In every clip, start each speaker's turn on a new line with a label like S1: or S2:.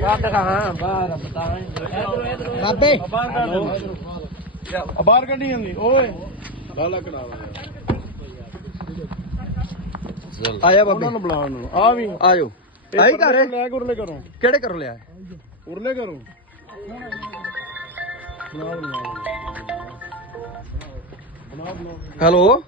S1: ਬਾਬੇ
S2: ਬਾਹਰ ਕੱਢੀ ਜਾਂਦੀ ਓਏ ਗਾਲਾ ਕਢਾ
S1: ਆਇਆ ਬਾਬੇ
S2: ਉਹਨਾਂ ਨੂੰ ਬੁਲਾਉਣ ਨੂੰ ਆ ਵੀ
S1: ਆਜੋ ਆਈ ਘਰ ਹੈ
S2: ਲੈ ਉਰਲੇ ਕਰੋ
S1: ਕਿਹੜੇ ਘਰੋਂ ਲਿਆ
S2: ਉਰਲੇ ਕਰੋ
S1: ਹੈਲੋ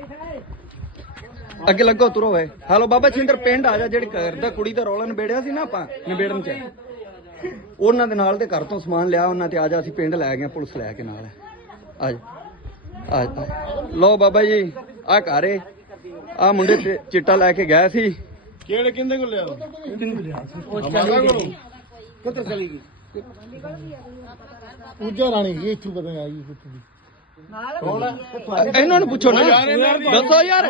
S1: ਅੱਗੇ ਲੱਗੋ ਤੁਰੋ ਵੇ ਹੈਲੋ ਬਾਬਾ ਸਿੰਦਰ ਪਿੰਡ ਆ ਜਾ ਜਿਹੜੀ ਘਰ ਦਾ ਕੁੜੀ ਦਾ ਰੌਲਾ ਨਿਬੇੜਿਆ ਸੀ ਨਾ ਆਪਾਂ ਨਿਬੇੜਨ ਚ ਉਹਨਾਂ ਦੇ ਨਾਲ ਦੇ ਘਰ ਤੋਂ ਸਮਾਨ ਲਿਆ ਉਹਨਾਂ ਤੇ ਆ ਜਾ ਅਸੀਂ ਪਿੰਡ ਲੈ ਗਏ ਪੁਲਿਸ ਲੈ ਕੇ ਨਾਲ ਆ ਜਾ ਆ ਲੋ ਬਾਬਾ ਜੀ ਆ ਘਰ ਏ ਆ ਮੁੰਡੇ ਤੇ ਚਿੱਟਾ ਲੈ ਕੇ ਗਏ ਸੀ
S2: ਕਿਹੜੇ ਕਿੰਦੇ ਕੋਲ ਲਿਆ
S3: ਕਿੱਧਰ ਚਲੀ ਗਈ ਪੂਜਾ ਰਾਣੀ ਇਹ ਇੱਥੋਂ ਪਤਾ ਆਈ ਕੁੱਤੀ
S1: ਇਹਨਾਂ ਨੂੰ ਪੁੱਛੋ ਨਾ ਦੱਸੋ ਯਾਰ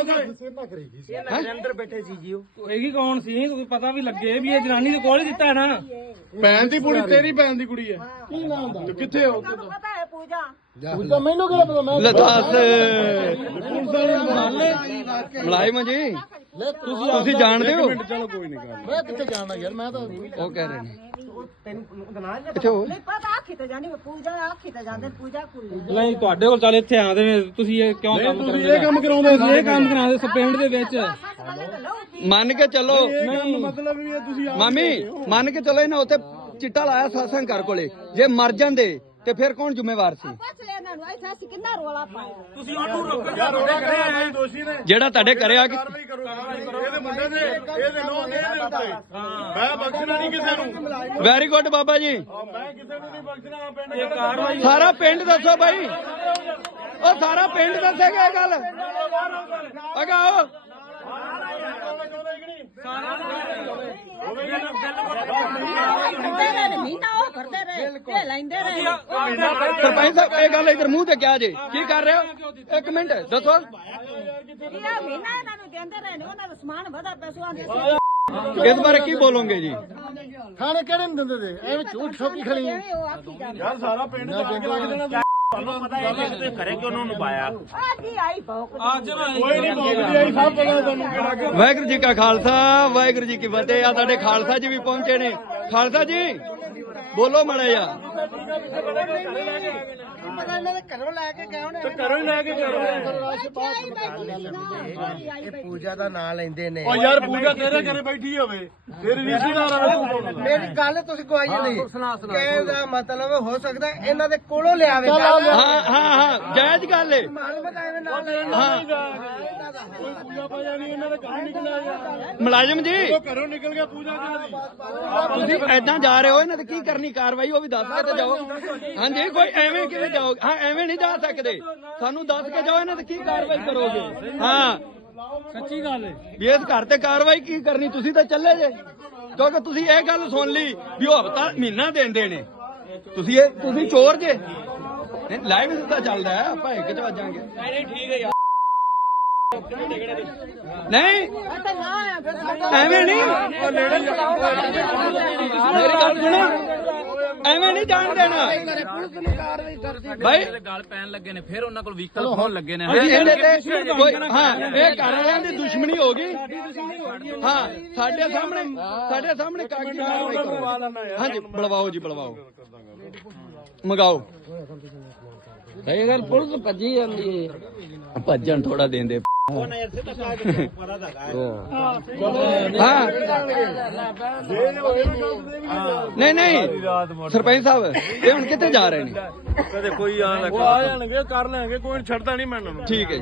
S3: ਅੰਦਰ ਬੈਠੇ ਸੀ ਜੀ ਉਹ
S4: ਹੋਏਗੀ ਕੌਣ ਸੀ ਕੋਈ ਪਤਾ ਵੀ ਲੱਗੇ ਵੀ ਇਹ ਜਨਾਨੀ ਦੇ ਕੋਲ ਹੀ ਦਿੱਤਾ ਹੈ ਨਾ
S2: ਭੈਣ ਦੀ ਕੁੜੀ ਤੇਰੀ ਭੈਣ ਦੀ ਕੁੜੀ ਹੈ
S3: ਕੀ ਨਾਮ ਦਾ
S2: ਤੂੰ ਕਿੱਥੇ ਹੋ
S5: ਪਤਾ ਹੈ ਪੂਜਾ
S3: ਪੂਜਾ ਮੈਨੂੰ ਕਿਹੜਾ ਪਤਾ ਮੈਂ
S1: ਲਦਾਸ ਮੁਲਾਇਮ ਜੀ ਤੁਸੀਂ ਜਾਣਦੇ ਹੋ
S2: ਚਲੋ ਕੋਈ ਨਹੀਂ ਗੱਲ
S3: ਮੈਂ ਕਿੱਥੇ ਜਾਣਾ ਯਾਰ ਮੈਂ ਤਾਂ
S1: ਉਹ ਕਹਿ ਰਹੇ ਨੇ ਕਿੱਥੇ ਹੋ
S5: ਨਹੀਂ ਪਤਾ ਆਖੀ ਤੇ ਜਾਣੀ ਪੂਜਾ ਆਖੀ ਤੇ ਜਾਂਦੇ ਪੂਜਾ ਕੁੜੀ
S4: ਨਹੀਂ ਤੁਹਾਡੇ ਕੋਲ ਚੱਲ ਇੱਥੇ ਆਂਦੇ ਨੇ ਤੁਸੀਂ ਇਹ ਕਿਉਂ ਕੰਮ
S2: ਤੁਸੀਂ
S4: ਕਰਦੇ
S2: ਇਹ ਕੰਮ ਕਰਾਉਂਦੇ ਸੀ
S4: ਇਹ ਕੰਮ ਕਰਾਉਂਦੇ ਸੀ ਪਿੰਡ ਦੇ ਵਿੱਚ
S1: ਮੰਨ ਕੇ ਚੱਲੋ
S2: ਮਤਲਬ ਵੀ ਇਹ ਤੁਸੀਂ
S1: ਮਾਮੀ ਮੰਨ ਕੇ ਚੱਲੋ ਇਹਨਾਂ ਉੱਤੇ ਚਿੱਟਾ ਲਾਇਆ ਸਾਸਾਂ ਘਰ ਕੋਲੇ ਜੇ ਮਰ ਜਾਂਦੇ ਤੇ ਫਿਰ ਕੌਣ ਜ਼ਿੰਮੇਵਾਰ ਸੀ
S5: ਪੁੱਛ ਲੈ ਇਹਨਾਂ ਨੂੰ ਐਸਾ ਅਸੀਂ ਕਿੰਨਾ ਰੋਲਾ ਪਾਇਆ
S4: ਤੁਸੀਂ ਉਹਨੂੰ ਰੋਕੋ
S2: ਯਾਰ ਉਹਨੇ ਕਰਿਆ ਦੋਸ਼ੀ ਨੇ
S1: ਜਿਹੜਾ ਤੁਹਾਡੇ ਘਰੇ ਆ ਕੇ
S2: ਕਾਰਵਾਈ ਕਰੋ ਇਹਦੇ ਮੁੰਡੇ ਦੇ ਇਹਦੇ ਨੌ ਦੇ ਇਹਦੇ ਉੱਤੇ ਮੈਂ ਬਖਸ਼ਣਾ ਨਹੀਂ ਕਿਸੇ ਨੂੰ
S1: ਵੈਰੀ ਗੁੱਡ ਬਾਬਾ ਜੀ
S2: ਮੈਂ ਕਿਸੇ ਨੂੰ ਨਹੀਂ ਬਖਸ਼ਣਾ ਪਿੰਡ
S4: ਇਹ ਕਾਰਵਾਈ
S1: ਸਾਰਾ ਪਿੰਡ ਦੱਸੋ ਬਾਈ ਉਹ ਸਾਰਾ ਪਿੰਡ ਦੱਸੇਗਾ ਇਹ ਗੱਲ ਅਗਾਓ
S5: ਕਰਦੇ ਰਹੇ ਮਹੀਨਾ ਉਹ ਕਰਦੇ ਰਹੇ ਇਹ ਲੈਂਦੇ ਰਹੇ
S1: ਸਰਪੰਚ ਸਾਹਿਬ ਇਹ ਗੱਲ ਇਧਰ ਮੂੰਹ ਤੇ ਕਿਹਾ ਜੇ ਕੀ ਕਰ ਰਹੇ ਹੋ ਇੱਕ ਮਿੰਟ ਦੱਸੋ
S5: ਇਹ ਮਹੀਨਾ ਇਹਨਾਂ ਨੂੰ ਦਿੰਦੇ ਰਹੇ ਨੇ ਉਹਨਾਂ ਦਾ ਸਮਾਨ ਵਧਾ ਪੈਸੋਂ ਦੇ
S1: ਇਸ ਬਾਰੇ ਕੀ ਬੋਲੋਗੇ ਜੀ
S3: ਖਾਣੇ ਕਿਹੜੇ ਨੂੰ ਦਿੰਦੇ ਤੇ ਐਵੇਂ ਝੂਠ ਛੋਪੀ ਖੜੀ ਹੈ
S5: ਉਹ ਆਖੀ ਜਾਂਦੇ
S2: ਯਾਰ ਸਾਰਾ ਪਿੰਡ ਜਾ ਕੇ ਲੱਗ ਦੇਣਾ
S5: ਆ ਕੀ ਆਈ ਭੌਕ
S4: ਅੱਜ
S2: ਕੋਈ ਨਹੀਂ ਬੋਲਦੀ ਆਈ ਸਭ ਪਤਾ ਤੁਹਾਨੂੰ ਕਿਹੜਾ
S1: ਵਾਹਿਗੁਰੂ ਜੀ ਕਾ ਖਾਲਸਾ ਵਾਹਿਗੁਰੂ ਜੀ ਕੀ ਫਤਿਹ ਆ ਤੁਹਾਡੇ ਖਾਲਸਾ ਜੀ ਵੀ ਪਹੁੰਚੇ ਨੇ ਖਾਲਸਾ ਜੀ ਬੋਲੋ ਮਾੜਾ ਜਿਹਾ
S3: ਪਤਾ ਇਹਨਾਂ ਦੇ ਘਰੋਂ ਲੈ ਕੇ ਗਏ ਹੋਣੇ
S2: ਘਰੋਂ ਹੀ ਲੈ ਕੇ
S3: ਇਹ ਪੂਜਾ ਦਾ ਨਾਂ ਲੈਂਦੇ ਨੇ
S2: ਓ ਯਾਰ ਪੂਜਾ ਤੇਰੇ ਘਰੇ ਬੈਠੀ ਹੋਵੇ ਤੇਰੀ ਰਿਸ਼ਤੇਦਾਰ ਆ
S3: ਮੇਰੀ ਗੱਲ ਤੁਸੀਂ ਗਵਾਈ ਨਹੀਂ ਇਹਦਾ ਮਤਲਬ ਹੋ ਸਕਦਾ ਇਹਨਾਂ ਦੇ ਕੋਲੋਂ ਲਿਆਵੇ
S1: ਹਾਂ ਜਾਇਜ਼ ਗੱਲ ਏ
S3: ਮਾਲੂਮ ਐਵੇਂ ਨਾ
S2: ਕੋਈ ਪੂਜਾ ਪਾਇਆ ਨਹੀਂ ਇਹਨਾਂ ਦੇ ਘਰੋਂ ਨਿਕਲਿਆ ਯਾਰ
S1: ਮੁਲਾਜ਼ਮ ਜੀ
S2: ਉਹ ਘਰੋਂ ਨਿਕਲ ਗਿਆ ਪੂਜਾ ਕਾਹਦੀ
S1: ਤੁਸੀਂ ਐਦਾਂ ਜਾ ਰਹੇ ਹੋ ਇਹਨਾਂ ਤੇ ਕੀ ਕਰਨੀ ਕਾਰਵਾਈ ਉਹ ਵੀ ਦੱਸ ਕੇ ਤੇ ਜਾਓ ਹਾਂਜੀ ਕੋਈ ਐਵੇਂ ਕਿਵੇਂ ਜਾਓ ਹਾਂ ਐਵੇਂ ਨਹੀਂ ਜਾ ਸਕਦੇ ਸਾਨੂੰ ਦੱਸ ਕੇ ਜਾਓ ਇਹਨਾਂ ਤੇ ਕੀ ਕਾਰਵਾਈ ਕਰੋਗੇ ਹਾਂ
S4: ਸੱਚੀ ਗੱਲ ਹੈ
S1: ਵੀ ਇਸ ਘਰ ਤੇ ਕਾਰਵਾਈ ਕੀ ਕਰਨੀ ਤੁਸੀਂ ਤਾਂ ਚੱਲੇ ਜੇ ਕਿਉਂਕਿ ਤੁਸੀਂ ਇਹ ਗੱਲ ਸੁਣ ਲਈ ਵੀ ਉਹ ਹਫਤਾ ਮਹੀਨਾ ਦਿੰਦੇ ਨੇ ਤੁਸੀਂ ਚੋਰ ਜੇ ਲਾਈਵ ਤਾਂ ਚੱਲਦਾ ਹੈ ਆਪਾਂ ਇੱਕ ਚ ਵੱਜਾਂਗੇ
S4: ਨਹੀਂ ਠੀਕ ਹੈ ਯਾਰ
S1: ਨਹੀਂ ਐਵੇਂ ਨਹੀਂ ਮੇਰੀ ਗੱਲ ਸੁਣੋ ਐਵੇਂ ਨਹੀਂ ਜਾਣ ਦੇਣਾ ਭਾਈ
S4: ਗੱਲ ਪੈਣ ਲੱਗੇ ਨੇ ਫਿਰ ਉਹਨਾਂ ਕੋਲ ਵਹੀਕਲ ਹੋਣ ਲੱਗੇ ਨੇ
S1: ਇਹਦੇ ਤੇ ਕੋਈ ਹਾਂ ਇਹ ਘਰ ਵਾਲਿਆਂ ਦੀ ਦੁਸ਼ਮਣੀ ਹੋ ਗਈ ਹਾਂ ਸਾਡੇ ਸਾਹਮਣੇ ਕਾਗਜ਼ੀ ਕਾਰਵਾਈ ਕਰੋ ਹਾਂਜੀ ਬੁਲਵਾਓ ਜੀ ਬੁਲਵਾਓ ਮੰਗਾਓ ਸਹੀ ਗੱਲ ਪੁਲਿਸ ਭੱਜੀ ਜਾਂਦੀ ਹੈ ਭੱਜਣ ਥੋੜਾ ਦੇਂਦੇ ਹਾਂ ਨਹੀਂ ਸਰਪੰਚ ਸਾਹਿਬ ਇਹ ਹੁਣ ਕਿੱਥੇ ਜਾ ਰਹੇ ਨੇ
S2: ਕਦੇ ਕੋਈ ਆ ਜਾਣਗੇ ਕਰ ਲੈਣਗੇ ਕੋਈ ਛੱਡਦਾ ਨਹੀਂ ਮੈਨੂੰ
S1: ਠੀਕ ਹੈ